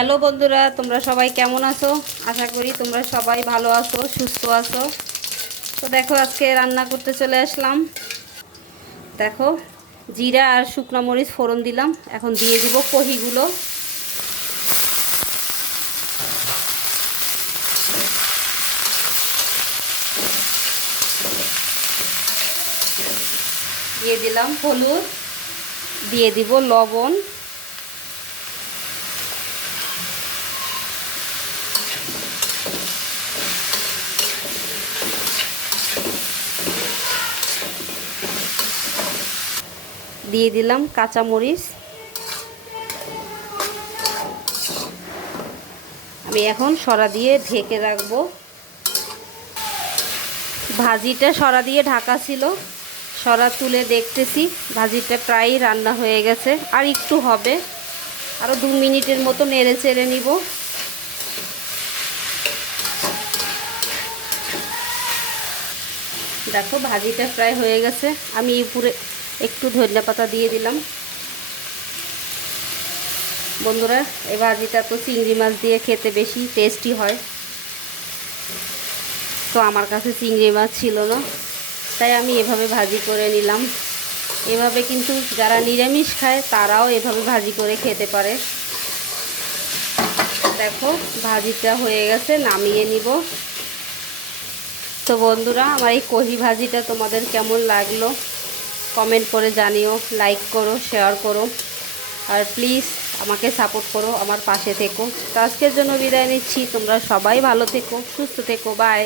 Hello বন্ধুরা, তোমরা সবাই কেমন আছো? আশা করি তোমরা সবাই ভালো আছো, সুস্থ আছো। তো দেখো, আজকে রান্না করতে চলে আসলাম। দেখো, জিরা আর শুকনো মরিচ ফোড়ন দিলাম। এখন দিয়ে দিব কহিগুলো। দিয়ে দিলাম হলুদ। দিয়ে দিব লবণ। দিয়ে দিলাম কাঁচামরিচ। আমি এখন সরা দিয়ে ঢেকে রাখব। ভাজিটা সরা দিয়ে ঢাকা ছিল। সরা তুলে দেখতেছি, ভাজিটা প্রায় রান্না হয়ে গেছে। আর একটু হবে। আরও দু মিনিটের মতো নেড়ে চেড়ে নিব। দেখো, ভাজিটা প্রায় হয়ে গেছে। আমি উপরে একটু ধনিয়া পাতা দিয়ে দিলাম। বন্ধুরা এই ভাজিটা তো চিংড়ি মাছ দিয়ে খেতে বেশি টেস্টি হয়। তো আমার কাছে চিংড়ি মাছ ছিল না, তাই আমি এভাবে ভাজি করে নিলাম। এভাবে কিন্তু যারা নিরামিষ খায়, তারাও এভাবে ভাজি করে খেতে পারে। দেখো, ভাজিটা হয়ে গেছে, নামিয়ে নিব। তো বন্ধুরা, আমার এই কহি ভাজিটা তোমাদের কেমন লাগল? কমেন্ট করে জানিও লাইক করো শেয়ার করো, আর প্লিজ আমাকে সাপোর্ট করো, আমার পাশে থেকো। তো আজকের জন্য বিদায় নিচ্ছি, তোমরা সবাই ভালো থেকো, সুস্থ থেকো বাই